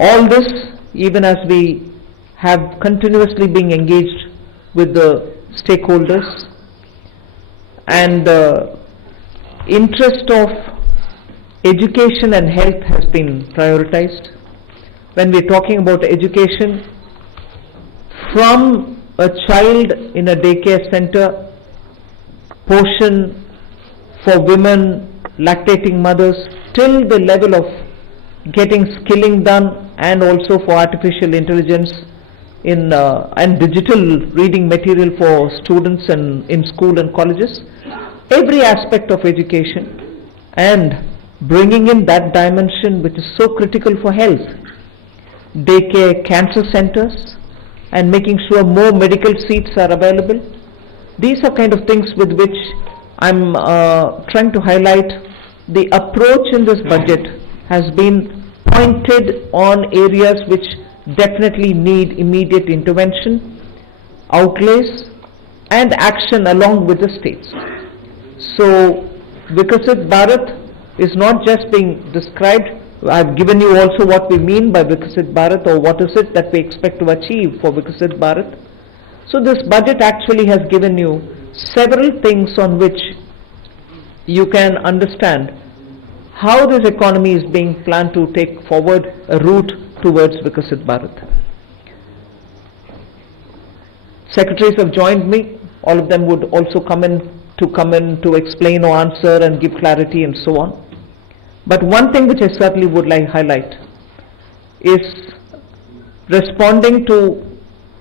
All this, even as we have continuously been engaged with the stakeholders, and the interest of education and health has been prioritized. When we're talking about education, from a child in a daycare center, portion for women, lactating mothers, till the level of getting skilling done, and also for artificial intelligence and digital reading material for students and in school and colleges, every aspect of education, and bringing in that dimension which is so critical for health, daycare, cancer centers, and making sure more medical seats are available. These are kind of things with which I'm trying to highlight. The approach in this budget has been pointed on areas which definitely need immediate intervention, outlays, and action along with the states. So Vikasit Bharat is not just being described. I've given you also what we mean by Vikasit Bharat, or what is it that we expect to achieve for Vikasit Bharat. So this budget actually has given you several things on which you can understand how this economy is being planned to take forward a route towards Vikasit Bharat. Secretaries have joined me. All of them would also come in to explain or answer and give clarity and so on. But one thing which I certainly would like to highlight is responding to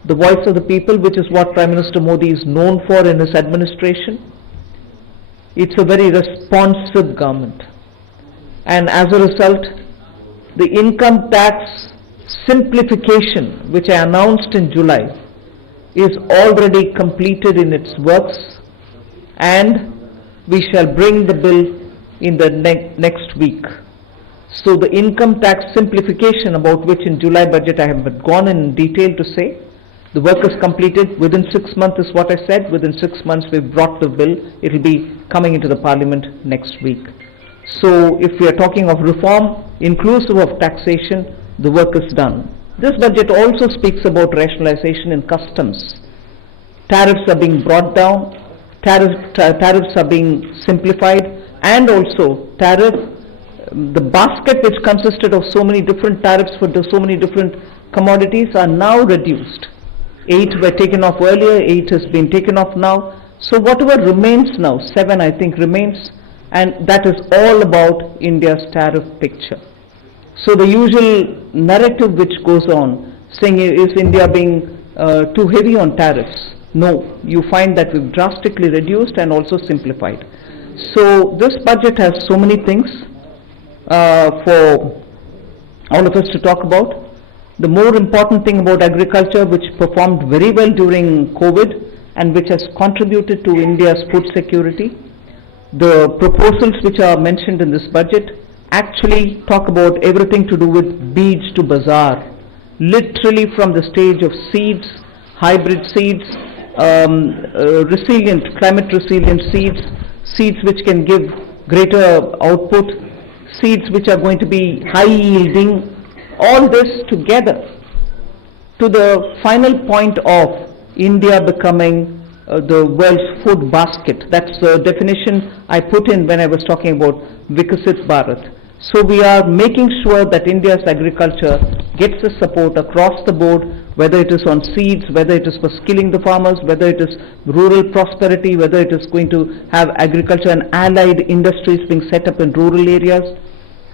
the voice of the people, which is what Prime Minister Modi is known for in his administration. It's a very responsive government. And as a result, the income tax simplification, which I announced in July, is already completed in its works, and we shall bring the bill in the next week. So the income tax simplification, about which in July budget I have gone in detail to say, the work is completed within 6 months is what I said. Within 6 months we've brought the bill. It will be coming into the parliament next week. So if we are talking of reform inclusive of taxation, the work is done. This budget also speaks about rationalization in customs. Tariffs are being brought down, tariffs are being simplified, and also the basket which consisted of so many different tariffs for so many different commodities are now reduced. 8 were taken off earlier, 8 has been taken off now. So whatever remains now, 7 I think remains, and that is all about India's tariff picture. So the usual narrative which goes on, saying is India being too heavy on tariffs? No, you find that we've drastically reduced and also simplified. So this budget has so many things for all of us to talk about. The more important thing about agriculture, which performed very well during COVID and which has contributed to India's food security, the proposals which are mentioned in this budget actually talk about everything to do with beej to bazaar, literally from the stage of seeds, hybrid seeds, climate resilient seeds, seeds which can give greater output, seeds which are going to be high yielding, all this together to the final point of India becoming the world's food basket. That's the definition I put in when I was talking about Vikasit Bharat. So we are making sure that India's agriculture gets the support across the board, whether it is on seeds, whether it is for skilling the farmers, whether it is rural prosperity, whether it is going to have agriculture and allied industries being set up in rural areas,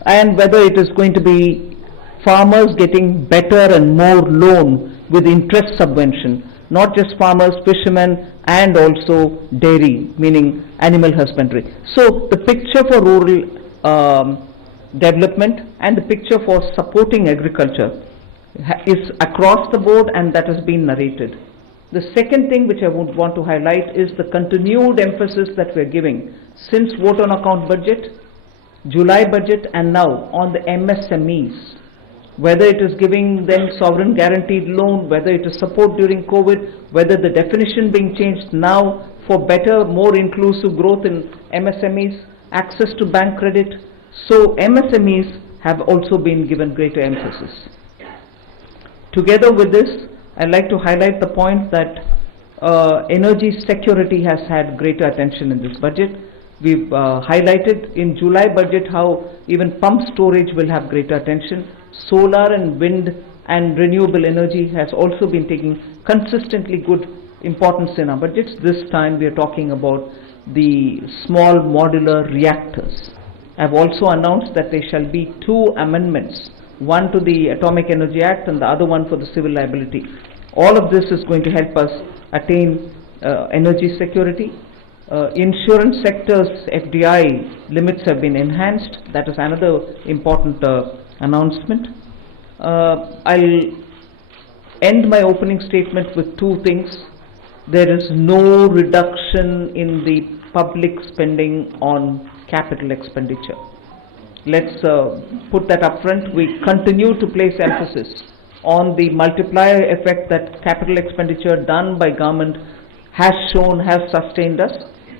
and whether it is going to be farmers getting better and more loan with interest subvention, not just farmers, fishermen, and also dairy, meaning animal husbandry. So the picture for rural development and the picture for supporting agriculture is across the board, and that has been narrated. The second thing which I would want to highlight is the continued emphasis that we are giving since vote on account budget, July budget, and now on the MSMEs. Whether it is giving them sovereign guaranteed loan, whether it is support during COVID, whether the definition being changed now for better, more inclusive growth in MSMEs, access to bank credit. So MSMEs have also been given greater emphasis. Together with this, I'd like to highlight the point that energy security has had greater attention in this budget. We've highlighted in July budget how even pump storage will have greater attention. Solar and wind and renewable energy has also been taking consistently good importance in our budgets. This time we are talking about the small modular reactors. I've also announced that there shall be 2 amendments, one to the Atomic Energy Act and the other one for the civil liability. All of this is going to help us attain energy security. Insurance sector's FDI limits have been enhanced. That is another important announcement. I'll end my opening statement with 2 things. There is no reduction in the public spending on capital expenditure. Let's put that up front. We continue to place emphasis on the multiplier effect that capital expenditure done by government has shown, has sustained us.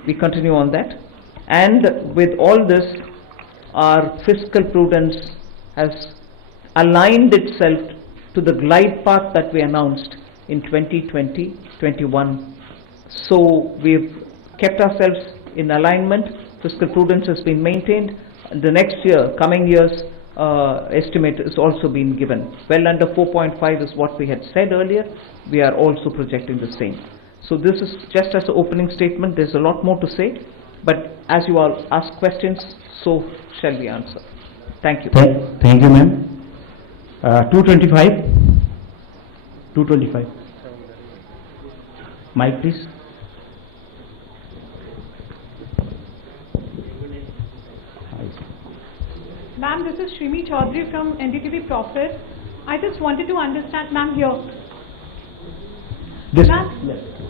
We continue on that. And with all this, our fiscal prudence has aligned itself to the glide path that we announced in 2020-21. So we've kept ourselves in alignment. Fiscal prudence has been maintained. The next year, coming years, estimate is also been given. Well under 4.5 is what we had said earlier. We are also projecting the same. So this is just as an opening statement. There's a lot more to say, but as you all ask questions, so shall we answer. Thank you. Thank you, ma'am. 225. 225. Mic, please. Ma'am, this is Shrimi Chaudhary from NDTV Profit. I just wanted to understand, ma'am, here. Ma'am,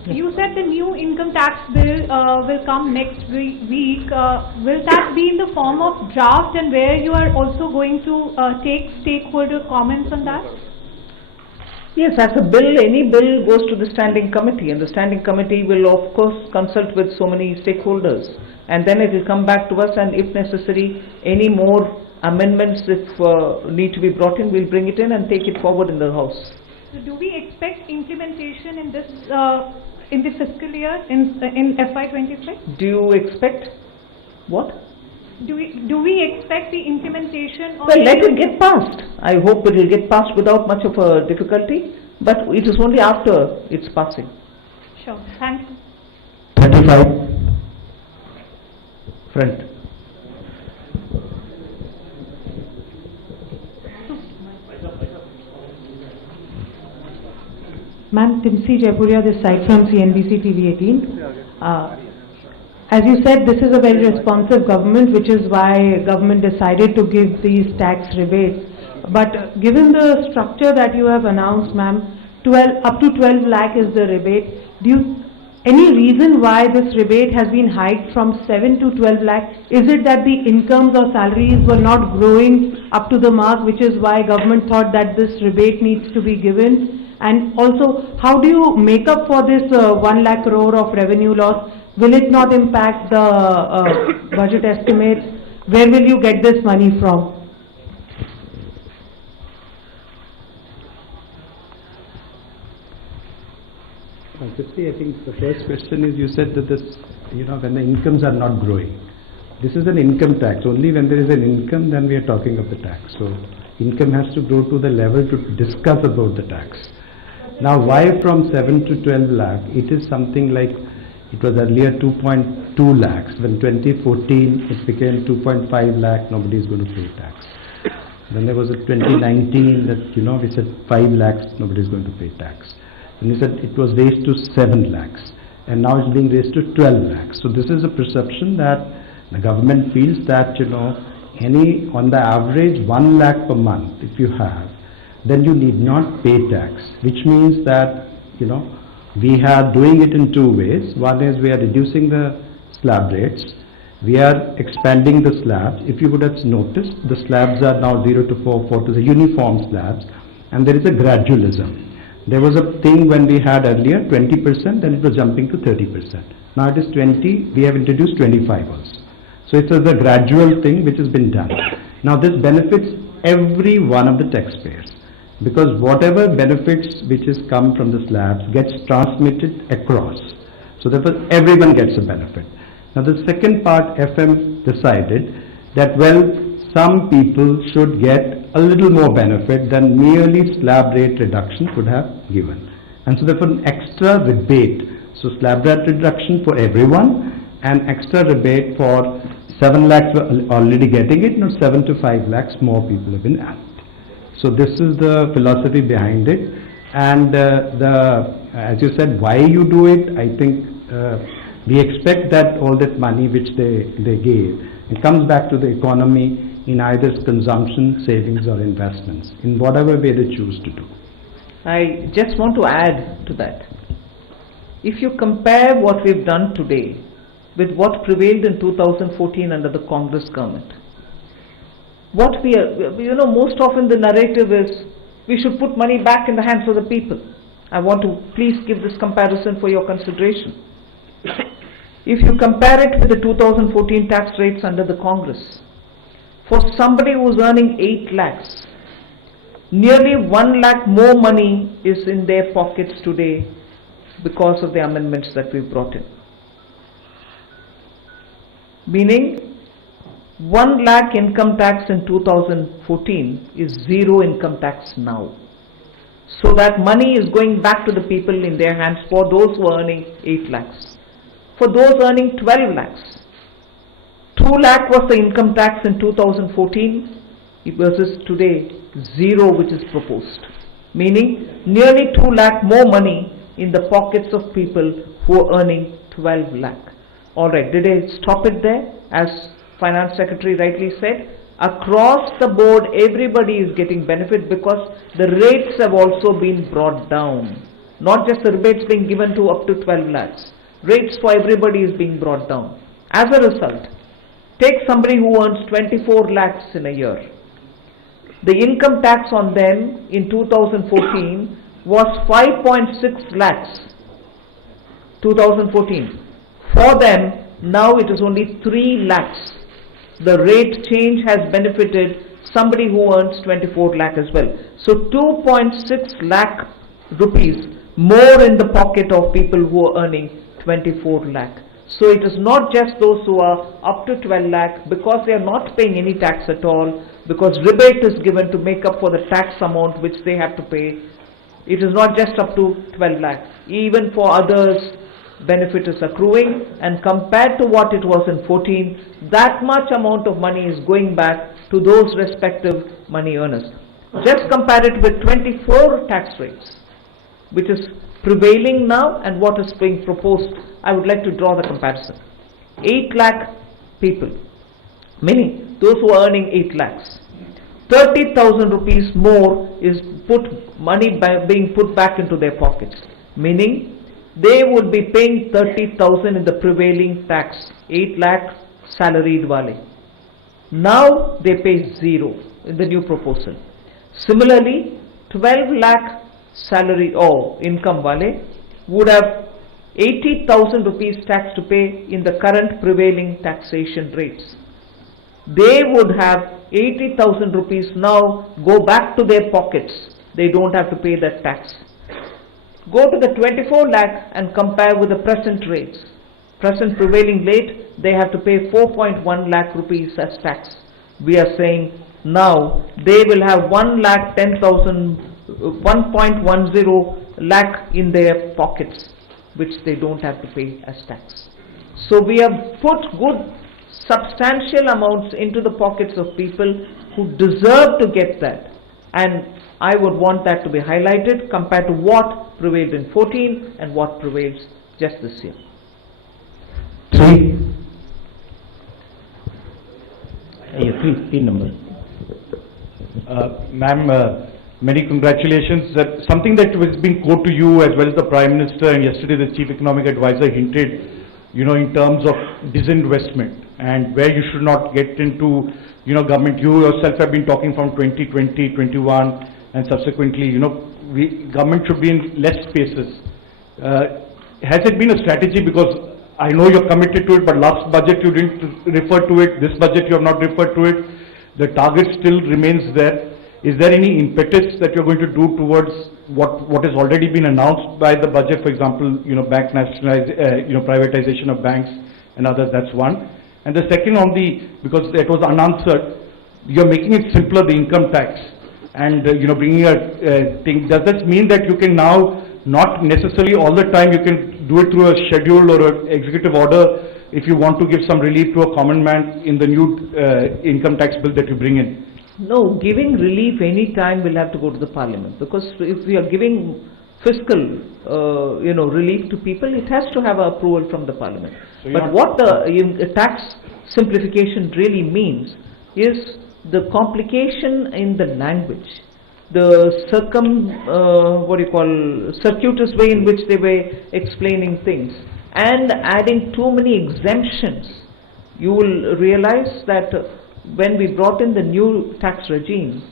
you said the new income tax bill will come next week. Will that be in the form of draft, and where you are also going to take stakeholder comments on that? Yes, as a bill, any bill goes to the standing committee, and the standing committee will of course consult with so many stakeholders, and then it will come back to us, and if necessary, any more amendments if need to be brought in, we'll bring it in and take it forward in the House. So do we expect implementation in this in the fiscal year in FY26? Do you expect what? Do we expect the implementation of? Well, let it get passed. I hope it will get passed without much of a difficulty, but it is only after its passing. Sure. Thank you. 35. Front. Ma'am, Timsi Jaipuria, this side from CNBC TV 18. As you said, this is a very responsive government, which is why government decided to give these tax rebates. But given the structure that you have announced, ma'am, up to 12 lakh is the rebate. Any reason why this rebate has been hiked from 7 to 12 lakh? Is it that the incomes or salaries were not growing up to the mark, which is why government thought that this rebate needs to be given? And also, how do you make up for this 1 lakh crore of revenue loss? Will it not impact the budget estimates? Where will you get this money from? Firstly, I think the first question is, you said that this, when the incomes are not growing. This is an income tax. Only when there is an income, then we are talking of the tax. So income has to grow to the level to discuss about the tax. Now, why from 7 to 12 lakh? It is something like, it was earlier 2.2 lakhs. When 2014, it became 2.5 lakh, nobody is going to pay tax. Then there was a 2019 that, we said 5 lakhs, nobody is going to pay tax. And we said it was raised to 7 lakhs. And now it's being raised to 12 lakhs. So this is a perception that the government feels that, on the average 1 lakh per month, if you have, then you need not pay tax, which means that, we are doing it in 2 ways. One is we are reducing the slab rates. We are expanding the slabs. If you would have noticed, the slabs are now 0 to 4, 4 to the uniform slabs, and there is a gradualism. There was a thing when we had earlier 20%, then it was jumping to 30%. Now it is 20, we have introduced 25 also. So it's a gradual thing which has been done. Now this benefits every one of the taxpayers, because whatever benefits which has come from the slabs gets transmitted across. So therefore everyone gets a benefit. Now the second part, FM decided that, well, some people should get a little more benefit than merely slab rate reduction could have given. And so therefore an extra rebate. So slab rate reduction for everyone and extra rebate for 7 lakhs were already getting it, now 7 to 5 lakhs more people have been added. So this is the philosophy behind it. And as you said, why you do it, I think we expect that all that money which they gave, it comes back to the economy in either consumption, savings or investments, in whatever way they choose to do. I just want to add to that. If you compare what we've done today with what prevailed in 2014 under the Congress government, what we are, most often the narrative is we should put money back in the hands of the people. I want to please give this comparison for your consideration. If you compare it with the 2014 tax rates under the Congress, for somebody who's earning 8 lakhs, nearly 1 lakh more money is in their pockets today because of the amendments that we've brought in. Meaning, 1 lakh income tax in 2014 is 0 income tax now. So that money is going back to the people in their hands for those who are earning 8 lakhs. For those earning 12 lakhs, 2 lakh was the income tax in 2014 versus today 0 which is proposed. Meaning nearly 2 lakh more money in the pockets of people who are earning 12 lakh. Alright, did I stop it there? As Finance Secretary rightly said, across the board everybody is getting benefit because the rates have also been brought down. Not just the rebates being given to up to 12 lakhs. Rates for everybody is being brought down. As a result, take somebody who earns 24 lakhs in a year. The income tax on them in 2014 was 5.6 lakhs. 2014. For them, now it is only 3 lakhs. The rate change has benefited somebody who earns 24 lakh as well. So 2.6 lakh rupees more in the pocket of people who are earning 24 lakh. So it is not just those who are up to 12 lakh because they are not paying any tax at all, because rebate is given to make up for the tax amount which they have to pay. It is not just up to 12 lakh. Even for others, benefit is accruing, and compared to what it was in 14, that much amount of money is going back to those respective money earners. Just compare it with 24 tax rates, which is prevailing now, and what is being proposed. I would like to draw the comparison. 8 lakh people, meaning those who are earning 8 lakhs. 30,000 rupees more is being put back into their pockets, meaning they would be paying 30,000 in the prevailing tax, 8 lakh salaried wale. Now they pay 0 in the new proposal. Similarly, 12 lakh salary or income wale would have 80,000 rupees tax to pay in the current prevailing taxation rates. They would have 80,000 rupees now go back to their pockets. They don't have to pay that tax. Go to the 24 lakh and compare with the present rates. Present prevailing rate, they have to pay 4.1 lakh rupees as tax. We are saying now they will have 1.10 lakh in their pockets, which they don't have to pay as tax. So we have put good substantial amounts into the pockets of people who deserve to get that, and I would want that to be highlighted compared to what prevailed in 14 and what prevails just this year. 3 number. Ma'am, many congratulations. That something that was being quoted to you as well as the Prime Minister, and yesterday the Chief Economic Advisor hinted, in terms of disinvestment and where you should not get into, government. You yourself have been talking from 2020, 21 and subsequently, government should be in less spaces. Has it been a strategy? Because I know you're committed to it, but last budget you didn't refer to it, this budget you have not referred to it. the target still remains there. Is there any impetus that you're going to do towards what has already been announced by the budget, for example, bank privatization of banks and others? That's one. And the second because it was unanswered, you're making it simpler, the income tax, and bringing a thing. Does that mean that you can now not necessarily all the time you can do it through a schedule or an executive order if you want to give some relief to a common man in the new income tax bill that you bring in? No, giving relief any time will have to go to the parliament, because if we are giving fiscal, relief to people, it has to have approval from the parliament. So but what the tax simplification really means is the complication in the language, the circuitous way in which they were explaining things, and adding too many exemptions. You will realize that when we brought in the new tax regime,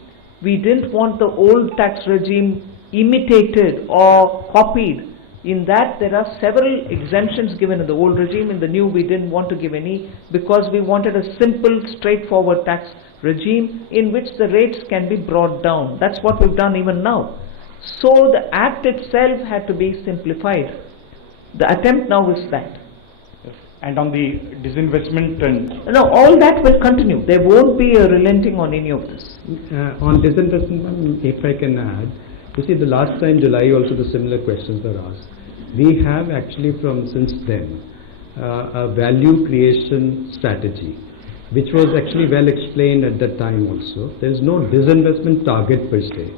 we didn't want the old tax regime imitated or copied. In that, there are several exemptions given in the old regime. In the new, we didn't want to give any, because we wanted a simple, straightforward tax regime in which the rates can be brought down. That's what we've done even now. So the act itself had to be simplified. The attempt now is that. And on the disinvestment and... No, all that will continue. There won't be a relenting on any of this. On disinvestment, if I can add, you see, the last time July also the similar questions were asked. We have actually since then a value creation strategy, which was actually well explained at that time also. There is no disinvestment target per se.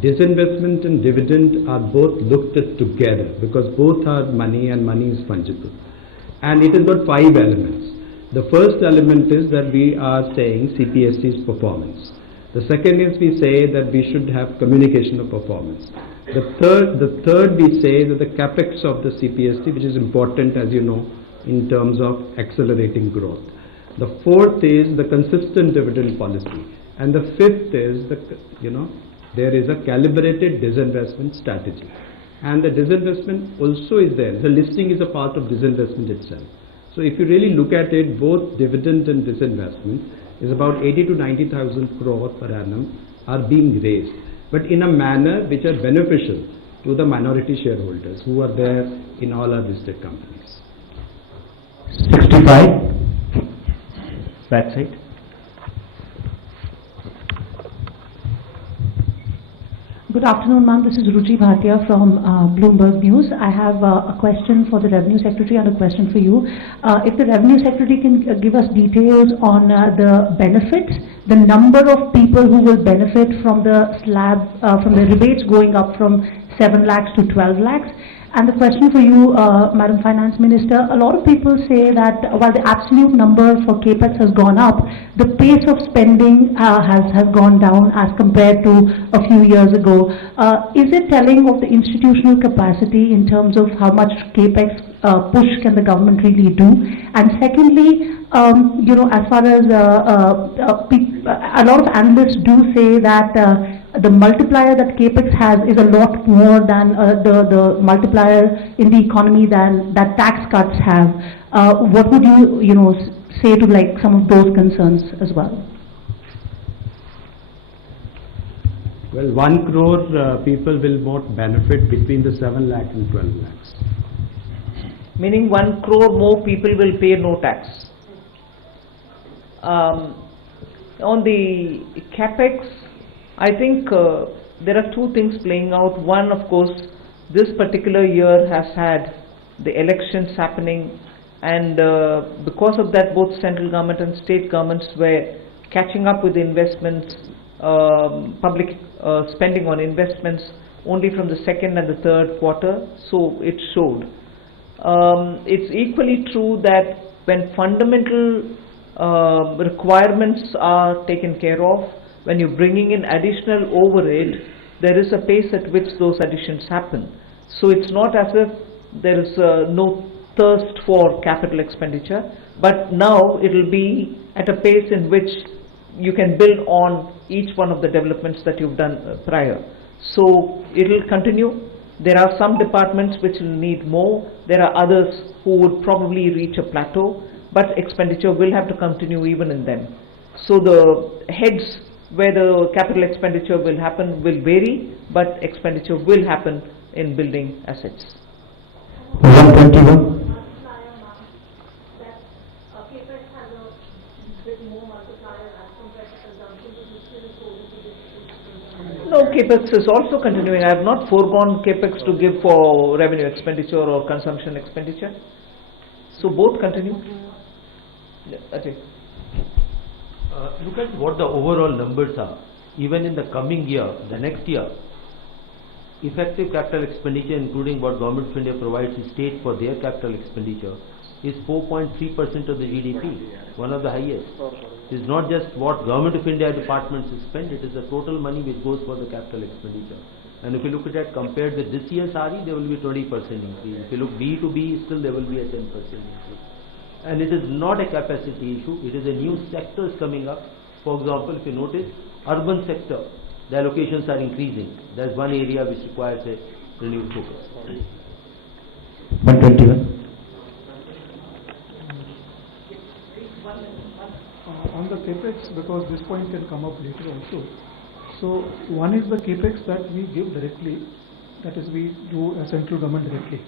Disinvestment and dividend are both looked at together, because both are money and money is fungible. And it has got 5 elements. The first element is that we are saying CPSC's performance. The second is we say that we should have communication of performance. The third we say that the capex of the CPSC, which is important, as you know, in terms of accelerating growth. The fourth is the consistent dividend policy. And the fifth is there is a calibrated disinvestment strategy. And the disinvestment also is there. The listing is a part of disinvestment itself. So if you really look at it, both dividend and disinvestment is about 80 to 90,000 crore per annum are being raised, but in a manner which are beneficial to the minority shareholders who are there in all our listed companies. 65. That's it. Good afternoon, ma'am. This is Ruchi Bhatia from Bloomberg News. I have a question for the Revenue Secretary and a question for you. If the Revenue Secretary can give us details on the benefits, the number of people who will benefit from the slab, from the rebates going up from 7 lakhs to 12 lakhs. And the question for you, Madam Finance Minister, a lot of people say that while the absolute number for CAPEX has gone up, the pace of spending has gone down as compared to a few years ago. Is it telling of the institutional capacity in terms of how much CAPEX push can the government really do? And secondly, as far as a lot of analysts do say that the multiplier that CAPEX has is a lot more than the multiplier in the economy than that tax cuts have. What would you, say to like some of those concerns as well? Well, 1 crore people will not benefit between the 7 lakh and 12 lakhs. Meaning 1 crore more people will pay no tax. On the CAPEX, I think there are 2 things playing out. One, of course, this particular year has had the elections happening, and because of that, both central government and state governments were catching up with investments, public spending on investments only from the 2nd and the 3rd quarter, so it showed. It's equally true that when fundamental requirements are taken care of, when you're bringing in additional overhead, there is a pace at which those additions happen. So it's not as if there is no thirst for capital expenditure, but now it will be at a pace in which you can build on each one of the developments that you've done prior. So it will continue. There are some departments which will need more. There are others who would probably reach a plateau, but expenditure will have to continue even in them. So the heads where the capital expenditure will happen will vary, but expenditure will happen in building assets. 121. No, capex is also continuing. I have not foregone capex to give for revenue expenditure or consumption expenditure. So both continue. Yeah, Ajay. Look at what the overall numbers are. Even in the coming year, the next year, effective capital expenditure, including what Government of India provides to state for their capital expenditure, is 4.3% of the GDP, one of the highest. It's not just what Government of India departments spend, it is the total money which goes for the capital expenditure. And if you look at that compared with this year's RE, there will be 20% increase. If you look B to B, still there will be a 10% increase. And it is not a capacity issue, it is a new sectors coming up. For example, if you notice, urban sector, the allocations are increasing. That's one area which requires a renewed focus. 121. On the capex, because this point can come up later also. So one is the capex that we give directly, that is we do a central government directly.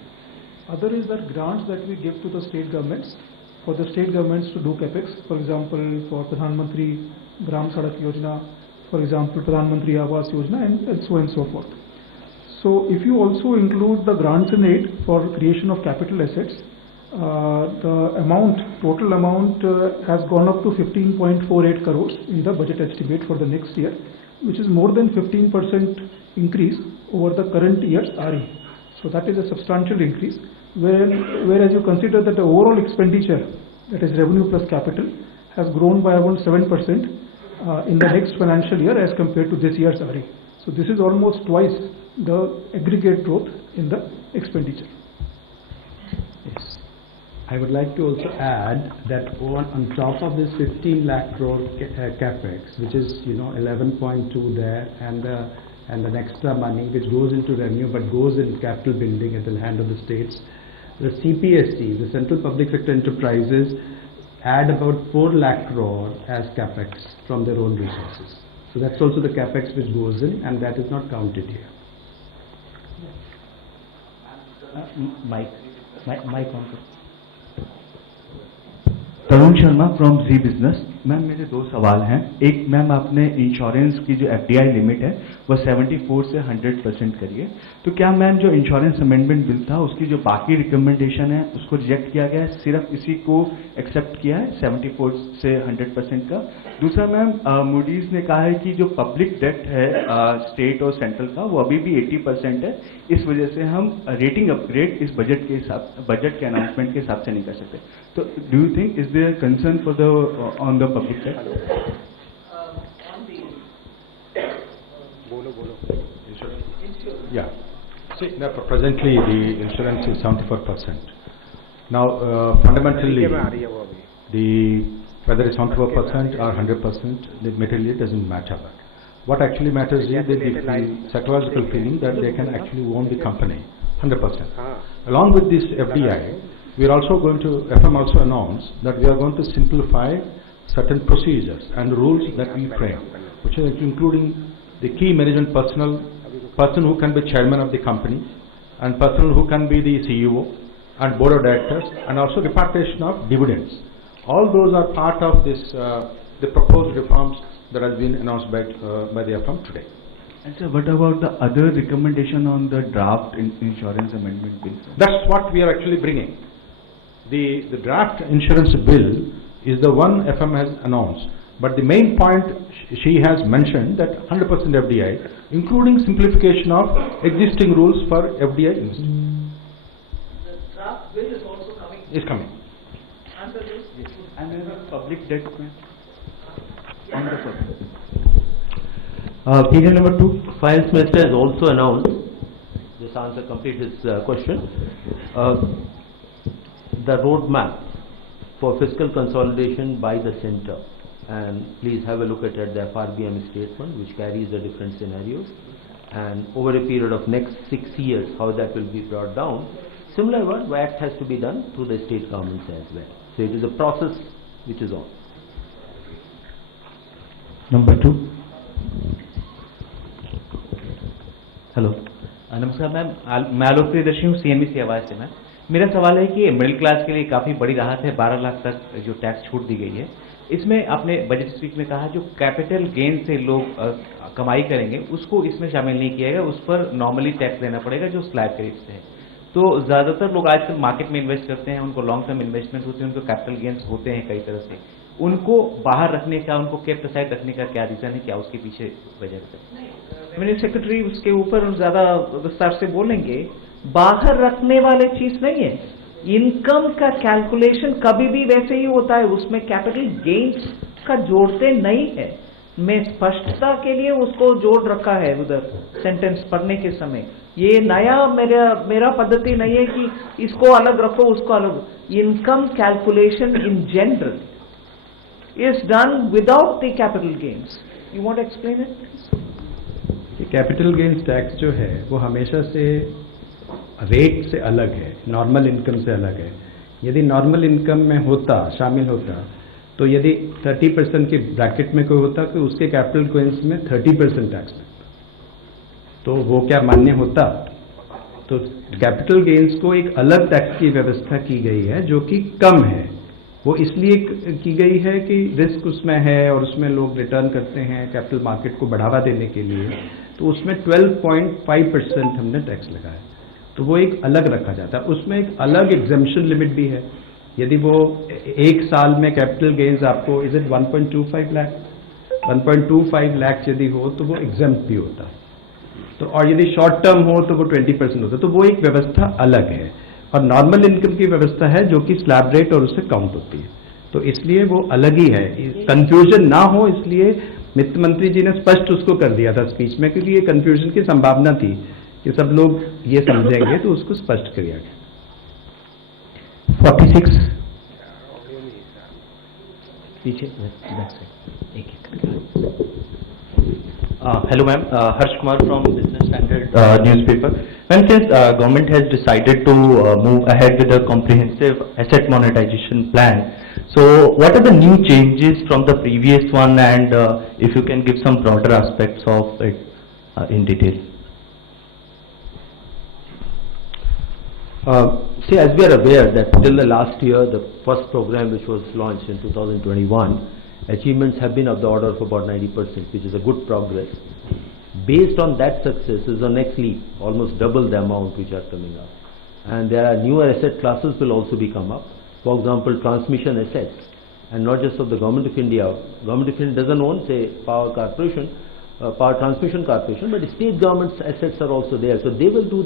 Other is that grants that we give to the state governments, for the state governments to do capex. For example, for Pradhan Mantri Gram Sadak Yojana, for example Pradhan Mantri Awas Yojana, and so on and so forth. So if you also include the grants and aid for creation of capital assets, the total amount has gone up to 15.48 crores in the budget estimate for the next year, which is more than 15% increase over the current year's RE. So that is a substantial increase, whereas you consider that the overall expenditure, that is revenue plus capital, has grown by around 7% in the next financial year as compared to this year's RE. So this is almost twice the aggregate growth in the expenditure. Yes. I would like to also add that on top of this 15 lakh crore capex, which is 11.2 there, and an extra money which goes into revenue but goes in capital building at the hand of the states, the CPSE, the Central Public Sector Enterprises, add about 4 lakh crore as capex from their own resources. So that's also the capex which goes in, and that is not counted here. Mike on. Tarun Sharma from Zee business. Ma'am मेरे दो सवाल हैं। एक, ma'am आपने insurance की जो FDI limit है वो 74 से 100% करिए, तो क्या मैम जो इंश्योरेंस अमेंडमेंट बिल था उसकी जो बाकी रिकमेंडेशन है उसको रिजेक्ट किया गया है, सिर्फ इसी को एक्सेप्ट किया है 74 से 100% का? दूसरा मैम, मूडीज ने कहा है कि जो पब्लिक डेट है स्टेट और सेंट्रल का वो अभी भी 80% है, इस वजह से हम रेटिंग अपग्रेड इस बजट के अनाउंसमेंट के हिसाब से नहीं कर सकते। तो do you think is there concern for the on the public debt? Yeah. See, now presently the insurance is 74%. Now, fundamentally, whether it's 74% or 100%, the materially doesn't matter. What actually matters is the psychological feeling that they can actually own the company 100%. Along with this FDI, we are also going to, FM also announced that we are going to simplify certain procedures and rules that we frame, which are including the key management person who can be chairman of the company, and person who can be the CEO and board of directors, and also repatriation of dividends. All those are part of this the proposed reforms that has been announced by the FM today. And sir, what about the other recommendation on the draft insurance amendment bill? That's what we are actually bringing. The draft insurance bill is the one FM has announced, but the main point she has mentioned that 100% FDI, including simplification of existing rules for FDI. The draft bill is also coming. Is coming. Answer this. Yes. And then the public debt on the public. Period number 2, Finance Minister has also announced, this answer completes his question, the roadmap for fiscal consolidation by the centre, and please have a look at the FRBM statement which carries the different scenarios, and over a period of next 6 years how that will be brought down. Similar one, VAT has to be done through the state governments as well. So it is a process which is on. Number 2. Hello नमस्कार ma'am, मैं आलोक प्रियदर्शी हूँ CNBC आवाज़ से। Ma'am मेरा सवाल है कि middle class के लिए काफ़ी बड़ी राहत है, 12 लाख तक जो टैक्स छूट दी गई है। इसमें आपने बजट स्पीच में कहा जो कैपिटल गेन से लोग कमाई करेंगे उसको इसमें शामिल नहीं किया गया, उस पर नॉर्मली टैक्स देना पड़ेगा जो स्लैब के रेट से है। तो ज़्यादातर लोग आजकल मार्केट में इन्वेस्ट करते हैं, उनको लॉन्ग टर्म इन्वेस्टमेंट होते हैं, उनको कैपिटल गेन्स होते हैं कई तरह से, उनको बाहर रखने का, उनको केप्ट असाइड रखने का क्या रीज़न है, क्या उसके पीछे वजह है? रेवेन्यू सेक्रेटरी उसके ऊपर ज्यादा विस्तार से बोलेंगे। बाहर रखने वाले चीज नहीं है, इनकम का कैलकुलेशन कभी भी वैसे ही होता है, उसमें कैपिटल गेन्स का जोड़ते नहीं है। मैं स्पष्टता के लिए उसको जोड़ रखा है उधर सेंटेंस पढ़ने के समय। ये नया मेरा पद्धति नहीं है कि इसको अलग रखो उसको अलग। Income calculation in general is done without the capital gains. You want to explain it, please? Capital gains tax जो है वो हमेशा से रेट से अलग है, नॉर्मल इनकम से अलग है। यदि नॉर्मल इनकम में होता, शामिल होता, तो यदि 30% के ब्रैकेट में कोई होता तो उसके कैपिटल गेन्स में 30% टैक्स लगता, तो वो क्या मान्य होता? तो कैपिटल गेन्स को एक अलग टैक्स की व्यवस्था की गई है जो कि कम है। वो इसलिए की गई है कि रिस्क उसमें है और उसमें लोग रिटर्न करते हैं कैपिटल मार्केट को बढ़ावा देने के लिए, तो उसमें 12.5% हमने टैक्स लगाया, तो वो एक अलग रखा जाता है। उसमें एक अलग एग्जेम्पशन लिमिट भी है। यदि वो एक साल में कैपिटल गेन्स आपको इज इट 1.25 लाख 1.25 लाख यदि हो तो वो एग्जेम्प्ट भी होता है, तो और यदि शॉर्ट टर्म हो तो वो 20% होता है, तो वो एक व्यवस्था अलग है। और नॉर्मल इनकम की व्यवस्था है जो कि स्लैब रेट और उससे काउंट होती है, तो इसलिए वो अलग ही है। कंफ्यूजन ना हो इसलिए वित्त मंत्री जी ने स्पष्ट उसको कर दिया था स्पीच में, क्योंकि ये कंफ्यूजन की संभावना थी कि सब लोग ये समझेंगे, तो उसको स्पष्ट किया गया। 46 पीछे hello ma'am, Harsh Kumar from Business Standard newspaper. Ma'am, since government has decided to move ahead with a comprehensive asset monetization plan, so what are the new changes from the previous one, and if you can give some broader aspects of it in detail? See, as we are aware that till the last year, the first program which was launched in 2021, achievements have been of the order of about 90%, which is a good progress. Based on that success is the next leap, almost double the amount which are coming up. And there are newer asset classes will also be come up. For example, transmission assets, and not just of the Government of India. Government of India doesn't own, say, Power Corporation, Power Transmission Corporation, but state government's assets are also there. So they will do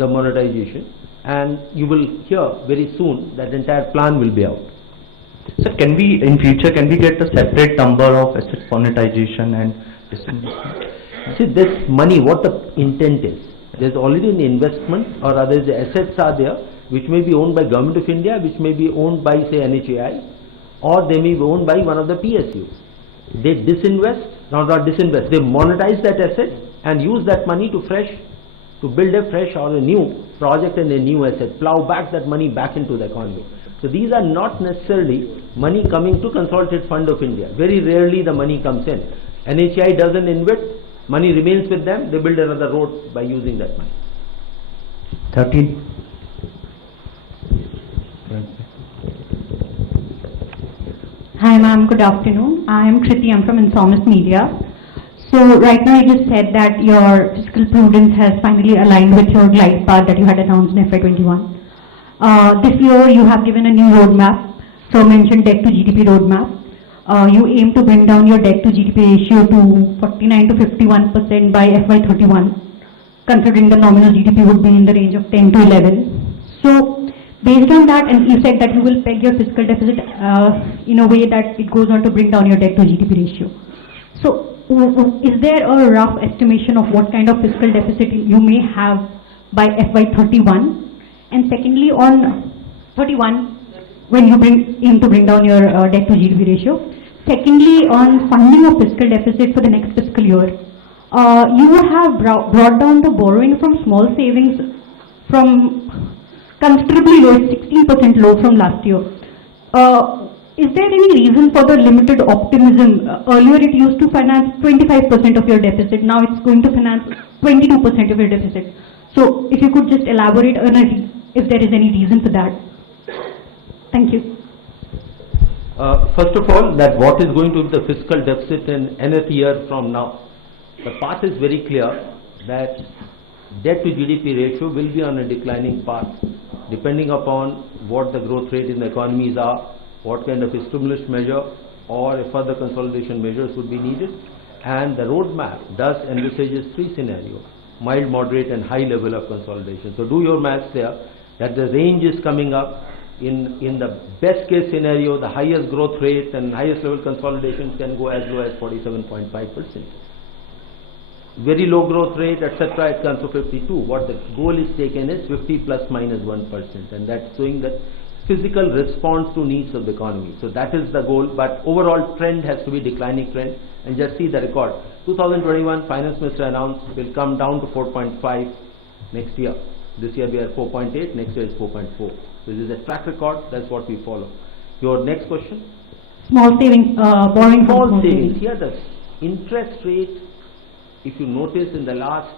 the monetization, and you will hear very soon that entire plan will be out. Sir, can we, in future, can we get a separate number of asset monetization and disinvestment? See, this money, what the intent is, there's already an investment, or rather the assets are there, which may be owned by Government of India, which may be owned by, say, NHAI, or they may be owned by one of the PSUs. They disinvest, not disinvest, they monetize that asset and use that money to build a fresh or a new project and a new asset, plow back that money back into the economy. So these are not necessarily money coming to Consolidated Fund of India. Very rarely the money comes in. NHI doesn't invest, money remains with them, they build another road by using that money. 13. Hi ma'am, good afternoon. I am Kriti, I'm from Insomnis Media. So right now you just said that your fiscal prudence has finally aligned with your glide path that you had announced in FY21. This year you have given a new roadmap, so mentioned debt to GDP roadmap. You aim to bring down your debt to GDP ratio to 49 to 51% by FY31, considering the nominal GDP would be in the range of 10 to 11. So based on that, and you said that you will peg your fiscal deficit in a way that it goes on to bring down your debt to GDP ratio. So is there a rough estimation of what kind of fiscal deficit you may have by FY31? And secondly, on 31, when you aim to bring down your debt to GDP ratio. Secondly, on funding of fiscal deficit for the next fiscal year, you have brought down the borrowing from small savings from considerably low, 16% low from last year. is there any reason for the limited optimism? Earlier it used to finance 25% of your deficit, now it's going to finance 22% of your deficit. So if you could just elaborate on if there is any reason for that. Thank you. First of all, that what is going to be the fiscal deficit in nth year from now? The path is very clear that debt to GDP ratio will be on a declining path, depending upon what the growth rate in the economies are, what kind of a stimulus measure or a further consolidation measures would be needed. And the roadmap does envisages three scenarios: mild, moderate and high level of consolidation. So do your maths there, that the range is coming up. In the best case scenario, the highest growth rate and highest level consolidation can go as low as 47.5%. Very low growth rate, etc., it comes to 52. What the goal is taken is 50 plus minus 1%, and that's showing that physical response to needs of the economy. So that is the goal, but overall trend has to be declining trend. And just see the record. 2021, Finance Minister announced will come down to 4.5 next year. This year we are 4.8, next year is 4.4. This is a track record, that's what we follow. Your next question? Small savings, borrowing from Small savings. Here the interest rate, if you notice in the last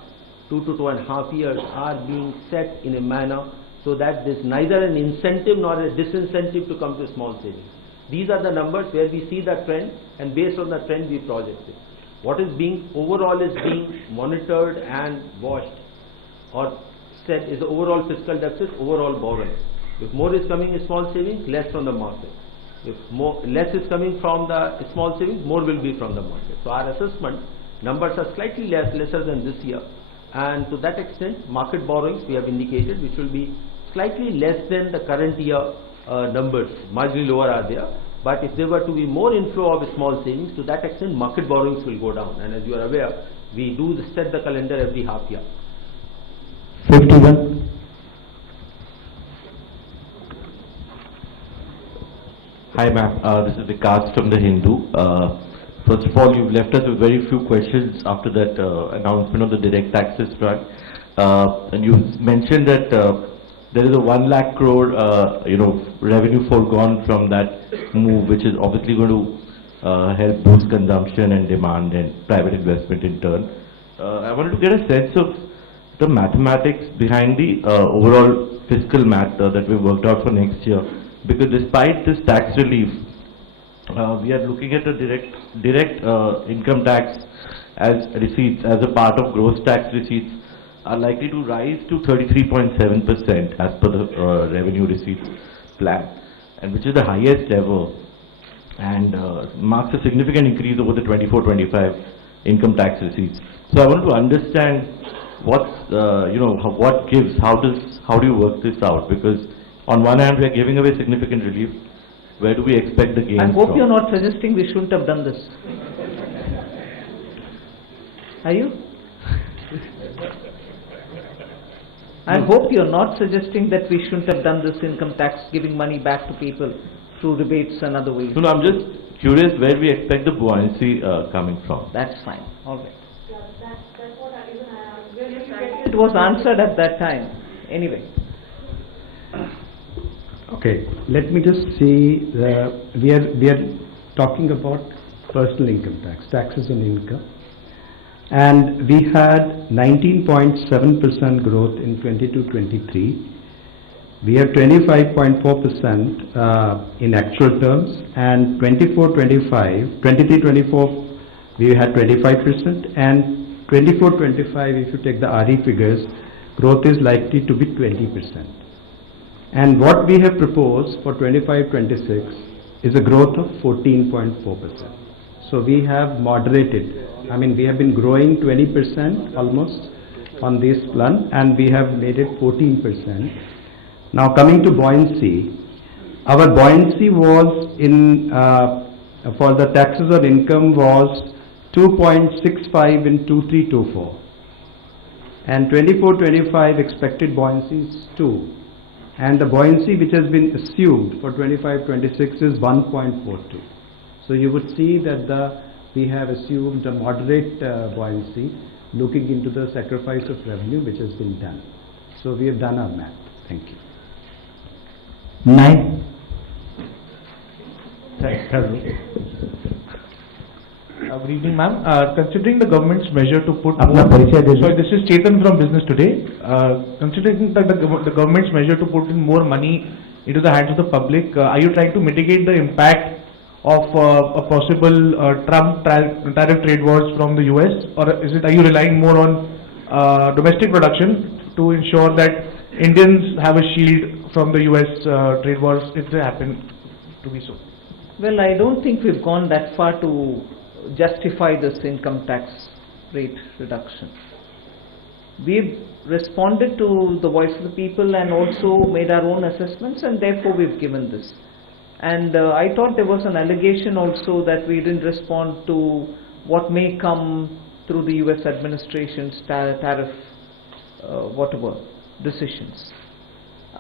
2 to 2.5 years, are being set in a manner so that there is neither an incentive nor a disincentive to come to small savings. These are the numbers where we see the trend, and based on the trend we project it. What is being overall is being monitored and watched or set is the overall fiscal deficit, overall borrowing. If more is coming in small savings, less from the market. If less is coming from the small savings, more will be from the market. So our assessment numbers are slightly lesser than this year, and to that extent market borrowings we have indicated, which will be slightly less than the current year numbers, marginally lower are there. But if there were to be more inflow of small savings, to that extent market borrowings will go down. And as you are aware, we do set the calendar every half year. 51. Hi ma'am, this is Vikas from the Hindu. First of all, you've left us with very few questions after that announcement of the direct taxes front. And you mentioned that there is a 1 lakh crore revenue foregone from that move, which is obviously going to help boost consumption and demand and private investment in turn. I wanted to get a sense of the mathematics behind the overall fiscal math that we worked out for next year, because despite this tax relief, we are looking at a direct income tax as receipts as a part of gross tax receipts are likely to rise to 33.7% as per the revenue receipts plan, and which is the highest ever, and marks a significant increase over the 24-25 income tax receipts. So I want to understand what's what gives, how do you work this out? Because on one hand we are giving away significant relief. Where do we expect the gains I hope from? you're not suggesting we shouldn't have done this. Are you? I hope you're not suggesting that we shouldn't have done this income tax, giving money back to people through rebates and other ways. No, I'm just curious where we expect the buoyancy coming from. That's fine. All right. Yeah, that's what it was answered at that time. Anyway. Okay, let me just see, we are talking about personal income tax, taxes on income, and we had 19.7% growth in 22-23. We have 25.4% in actual terms, and 23-24 we had 25%, and 24-25 if you take the RE figures, growth is likely to be 20%. And what we have proposed for 25-26 is a growth of 14.4%. So we have moderated. I mean, we have been growing 20% almost on this plan, and we have made it 14%. Now coming to buoyancy, our buoyancy was in for the taxes on income was 2.65 in 23-24, and 24-25 expected buoyancy is 2. And the buoyancy which has been assumed for 25-26 is 1.42. So you would see that we have assumed a moderate buoyancy looking into the sacrifice of revenue which has been done. So we have done our math. Thank you. 9. Hello. Good evening, ma'am. Considering the government's measure to put more, sorry, this is Chetan from Business Today. Considering that the government's measure to put in more money into the hands of the public, are you trying to mitigate the impact of a possible Trump tariff trade wars from the US, or are you relying more on domestic production to ensure that Indians have a shield from the US trade wars if they happen to be so? Well, I don't think we've gone that far to justify this income tax rate reduction. We've responded to the voice of the people and also made our own assessments, and therefore we've given this. And I thought there was an allegation also that we didn't respond to what may come through the US administration's tariff whatever decisions.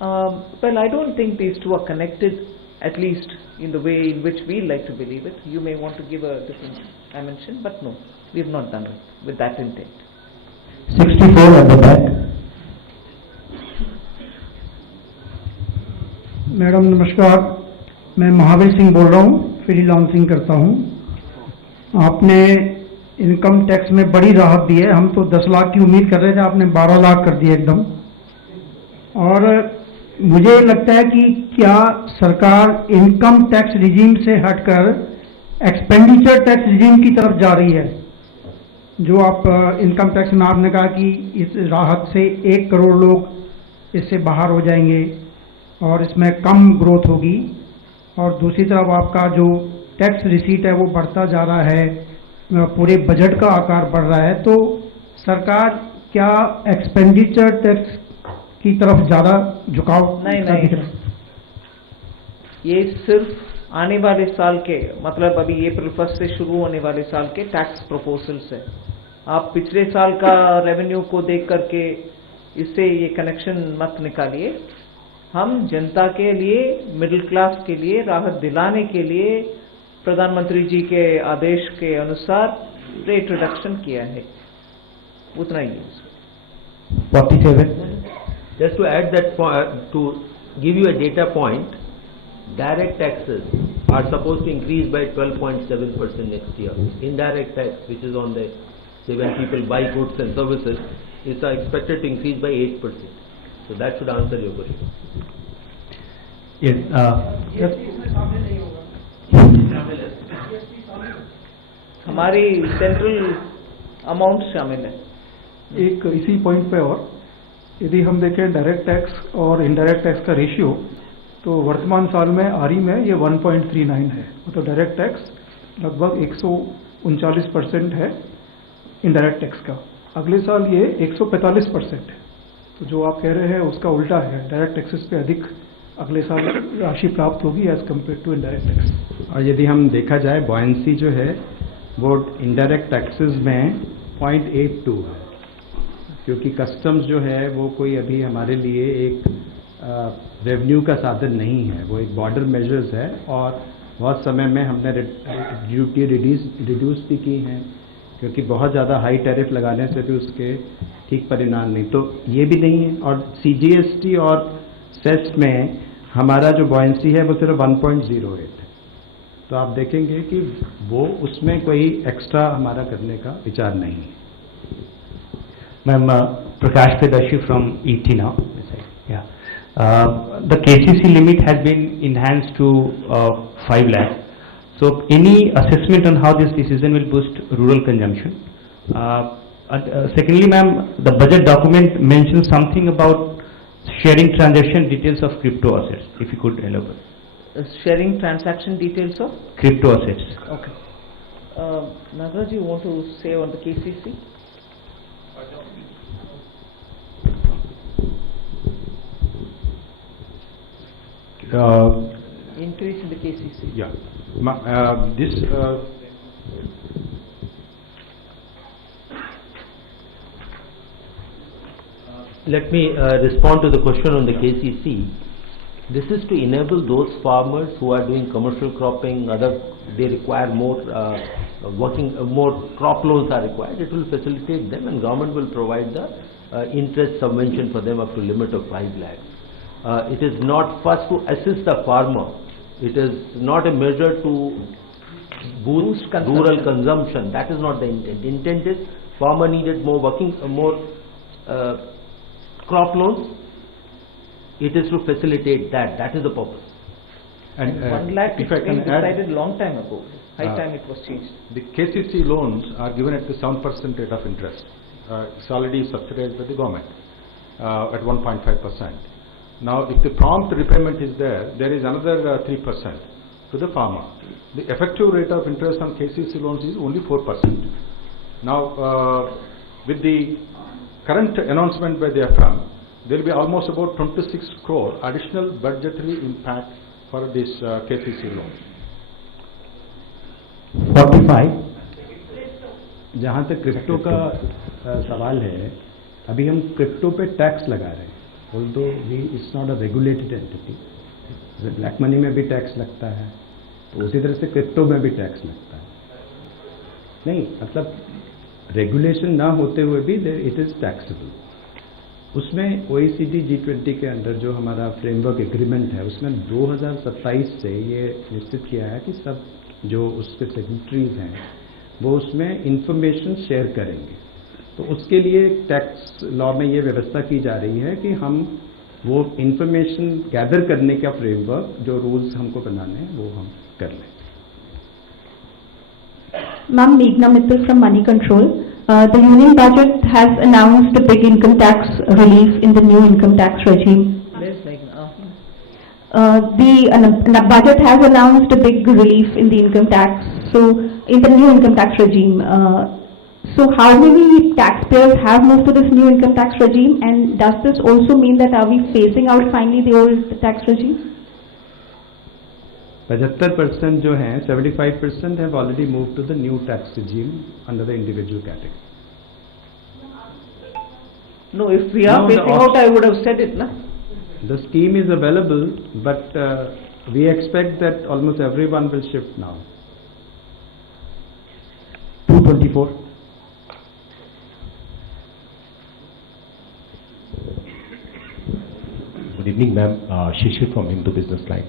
Well, I don't think these two are connected, at least in the way in which we like to believe it. You may want to give a different dimension, but no, we have not done it with that intent. 64 at the back. Madam नमस्कार, मैं महावीर सिंह बोल रहा हूँ, freelancing करता हूँ। आपने income tax में बड़ी राहत दी है, हम तो 10 लाख की उम्मीद कर रहे थे, आपने 12 लाख कर दिए एकदम। और मुझे लगता है कि क्या सरकार इनकम टैक्स रिजीम से हटकर एक्सपेंडिचर टैक्स रिजीम की तरफ जा रही है? जो आप इनकम टैक्स में आपने कहा कि इस राहत से 1 करोड़ लोग इससे बाहर हो जाएंगे और इसमें कम ग्रोथ होगी, और दूसरी तरफ आपका जो टैक्स रिसीट है वो बढ़ता जा रहा है, पूरे बजट का आकार बढ़ रहा है, तो सरकार क्या एक्सपेंडिचर टैक्स की तरफ ज़्यादा झुकाव? नहीं, ये सिर्फ आने वाले साल के, मतलब अभी अप्रैल 1 से शुरू होने वाले साल के टैक्स प्रपोजल्स है। आप पिछले साल का रेवेन्यू को देख करके इससे ये कनेक्शन मत निकालिए। हम जनता के लिए, मिडिल क्लास के लिए राहत दिलाने के लिए प्रधानमंत्री जी के आदेश के अनुसार रेट रिडक्शन किया है, उतना ही है। 47. Just to add that to give you a data point, direct taxes are supposed to increase by 12.7% next year. Indirect tax, which is on the, say when people buy goods and services, is expected to increase by 8%. So that should answer your question. Yes. हमारी central amount शामिल है। एक इसी point पे और यदि हम देखें डायरेक्ट टैक्स और इनडायरेक्ट टैक्स का रेशियो, तो वर्तमान साल में आरई में ये 1.39 है, मतलब डायरेक्ट टैक्स लगभग 139% है इनडायरेक्ट टैक्स का। अगले साल ये 145% है, तो जो आप कह रहे हैं उसका उल्टा है, डायरेक्ट टैक्सेस पे अधिक अगले साल राशि प्राप्त होगी as compare to indirect tax. और यदि हम देखा जाए बॉयंसी जो है वो इनडायरेक्ट टैक्सेस में 0.82 है, क्योंकि कस्टम्स जो है वो कोई अभी हमारे लिए एक रेवेन्यू का साधन नहीं है, वो एक बॉर्डर मेजर्स है, और बहुत समय में हमने ड्यूटी रिड्यूस भी की हैं, क्योंकि बहुत ज़्यादा हाई टैरिफ लगाने से भी उसके ठीक परिणाम नहीं, तो ये भी नहीं है। और CGST और सेस में हमारा जो बॉयंसी है वो सिर्फ 1.08 है, तो आप देखेंगे कि वो उसमें कोई एक्स्ट्रा हमारा करने का विचार नहीं है। Ma'am, Prakash Pedashi from ET now. Yeah. The KCC limit has been enhanced to 5 lakh. So, any assessment on how this decision will boost rural consumption? Secondly, ma'am, the budget document mentions something about sharing transaction details of crypto assets. If you could elaborate. Sharing transaction details of crypto assets. Okay. Nagaraj, you want to say on the KCC? Increase in the KCC. Yeah. Let me respond to the question on the KCC. This is to enable those farmers who are doing commercial cropping, they require more more crop loans are required. It will facilitate them, and government will provide the interest subvention for them up to limit of 5 lakhs. It is not first to assist the farmer It is not a measure to boost rural consumption. That is not the intent. Intent is farmer needed more crop loans. It is to facilitate that. That is the purpose. And 1 lakh if I can was add, decided long time ago. High time it was changed. the KCC loans are given at the 7% rate of interest. It's already subsidized by the government at 1.5%. Now, if the prompt repayment is there, there is another 3% to the farmer. The effective rate of interest on KCC loans is only 4%. Now, with the current announcement by the FM, there will be almost about 26 crore additional budgetary impact for this KCC loans. 45. जहाँ तक crypto का सवाल है, अभी हम crypto पे tax लगा रहे हैं, although it's not a regulated entity. Black money में भी टैक्स लगता है, तो उसी तरह से क्रिप्टो में भी टैक्स लगता है. नहीं, मतलब रेगुलेशन ना होते हुए भी इट इज टैक्सेबल. उसमें OECD G20 के अंदर जो हमारा फ्रेमवर्क एग्रीमेंट है, उसमें 2027 से ये निश्चित किया है कि सब जो उसके सिग्नेटरीज हैं वो उसमें इंफॉर्मेशन शेयर करेंगे. तो उसके लिए टैक्स लॉ में ये व्यवस्था की जा रही है कि हम वो इंफॉर्मेशन गैदर करने का फ्रेमवर्क, जो रूल्स हमको बनाने हैं, वो हम कर लें. Ma'am, Meghna Mittal from Money Control. The Union Budget has announced a big income tax relief in the new income tax regime. The budget has announced a big relief in the income tax, so in the new income tax regime. So how many taxpayers have moved to this new income tax regime, and does this also mean that are we phasing out finally the old tax regime? 75% जो हैं, 75% have already moved to the new tax regime under the individual category. No, if we are phasing out, I would have said it, na? The scheme is available, but we expect that almost everyone will shift now. 224. Good evening, ma'am. Shishir from Hindu Business Line.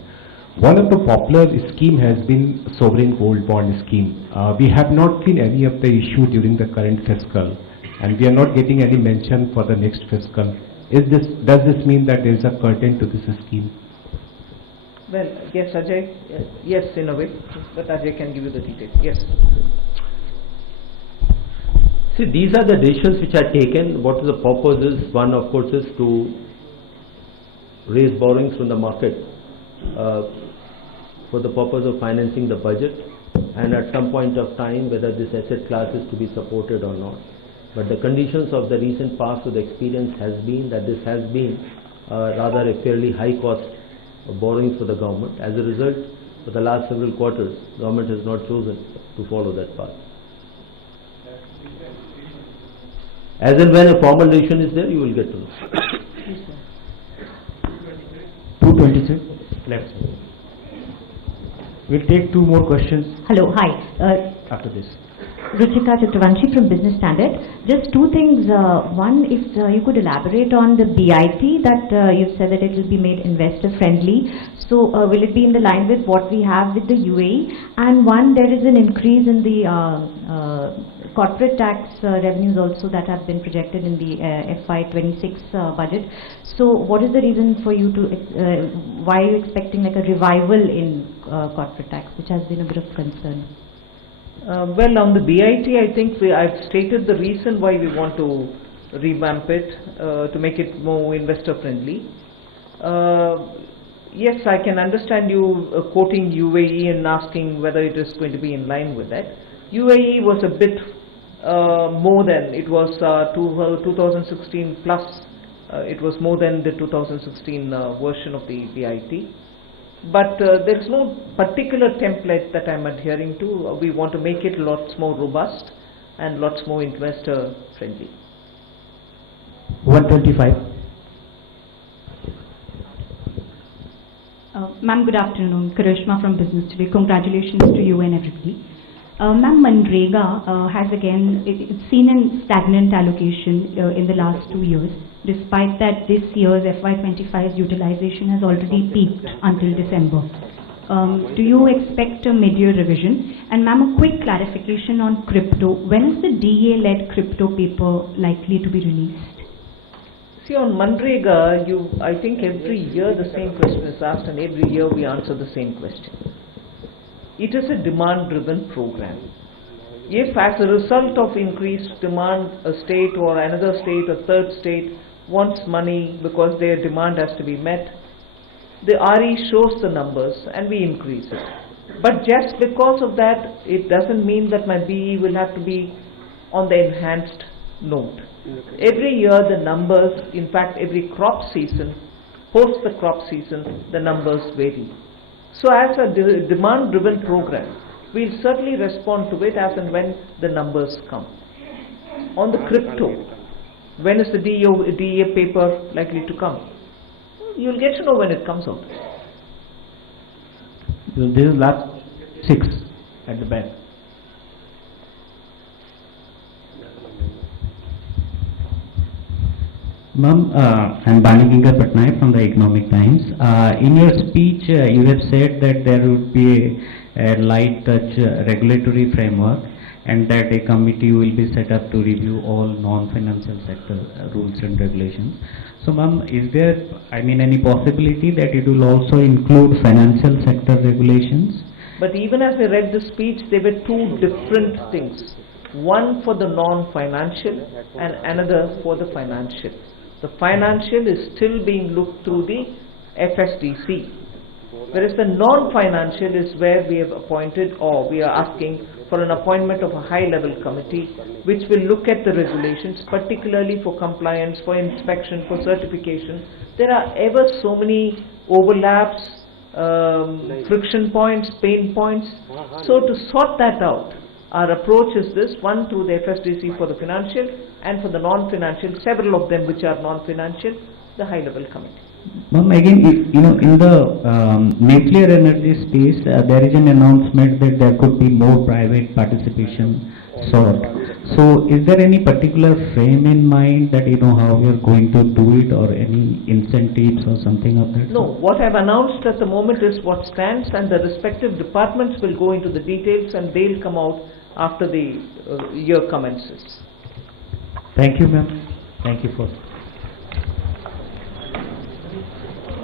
One of the popular scheme has been sovereign gold bond scheme. We have not seen any of the issue during the current fiscal, and we are not getting any mention for the next fiscal. Does this mean that there is a curtain to this scheme? Well, yes, Ajay, yes, in a way, but Ajay can give you the details. Yes. See, these are the decisions which are taken. What is the purpose is, one of course is to raise borrowings from the market for the purpose of financing the budget, and at some point of time whether this asset class is to be supported or not. But the conditions of the recent past with experience has been that this has been rather a fairly high cost of borrowings for the government. As a result, for the last several quarters, government has not chosen to follow that path. As and when a formal decision is there, you will get to know. 226. Left. We'll take two more questions. Hello, hi. After this. Ruchika Chakravanshi from Business Standard. Just two things. One, if you could elaborate on the BIT that you've said that it will be made investor friendly. So will it be in the line with what we have with the UAE? And one, there is an increase in the corporate tax revenues also that have been projected in the FY26 budget. So what is the reason for you to, why are you expecting like a revival in corporate tax, which has been a bit of concern? Well, on the BIT, I think I've stated the reason why we want to revamp it, to make it more investor friendly. Yes, I can understand you quoting UAE and asking whether it is going to be in line with that. UAE was a bit more than, it was 2016 plus, it was more than the 2016 version of the BIT. But there is no particular template that I am adhering to. We want to make it lots more robust and lots more investor friendly. 125. Ma'am, good afternoon. Karishma from Business Today. Congratulations to you and everybody. Ma'am, Manrega has again, it's seen a stagnant allocation in the last 2 years. Despite that, this year's FY25's utilization has already peaked until December. Do you expect a mid-year revision? And ma'am, a quick clarification on crypto. When is the DA-led crypto paper likely to be released? See, on Manrega, I think every year the same question is asked, and every year we answer the same question. It is a demand-driven program. If as a result of increased demand, a state or another state, a third state wants money because their demand has to be met, the RE shows the numbers and we increase it. But just because of that, it doesn't mean that my BE will have to be on the enhanced note. Every year the numbers, in fact every crop season, post the crop season, the numbers vary. So as a demand-driven program, we'll certainly respond to it as and when the numbers come. On the crypto, when is the DA paper likely to come? You'll get to know when it comes out. This is last 6 at the back. Ma'am, I'm Banikingar Patnaik from the Economic Times. In your speech, you have said that there would be a light touch regulatory framework and that a committee will be set up to review all non-financial sector rules and regulations. So ma'am, is there, any possibility that it will also include financial sector regulations? But even as I read the speech, there were two different things. One for the non-financial and another for the financial. The financial is still being looked through the FSDC, whereas the non-financial is where we have appointed, or we are asking for an appointment of a high-level committee which will look at the regulations, particularly for compliance, for inspection, for certification. There are ever so many overlaps, friction points, pain points. So to sort that out, our approach is this: one through the FSDC for the financial, and for the non-financial, several of them which are non-financial, the high-level committee. Ma'am, again, in the nuclear energy space, there is an announcement that there could be more private participation sought. So, is there any particular frame in mind that how we are going to do it, or any incentives or something of that? No, what I've announced at the moment is what stands, and the respective departments will go into the details and they'll come out after the year commences. Thank you, ma'am. Thank you for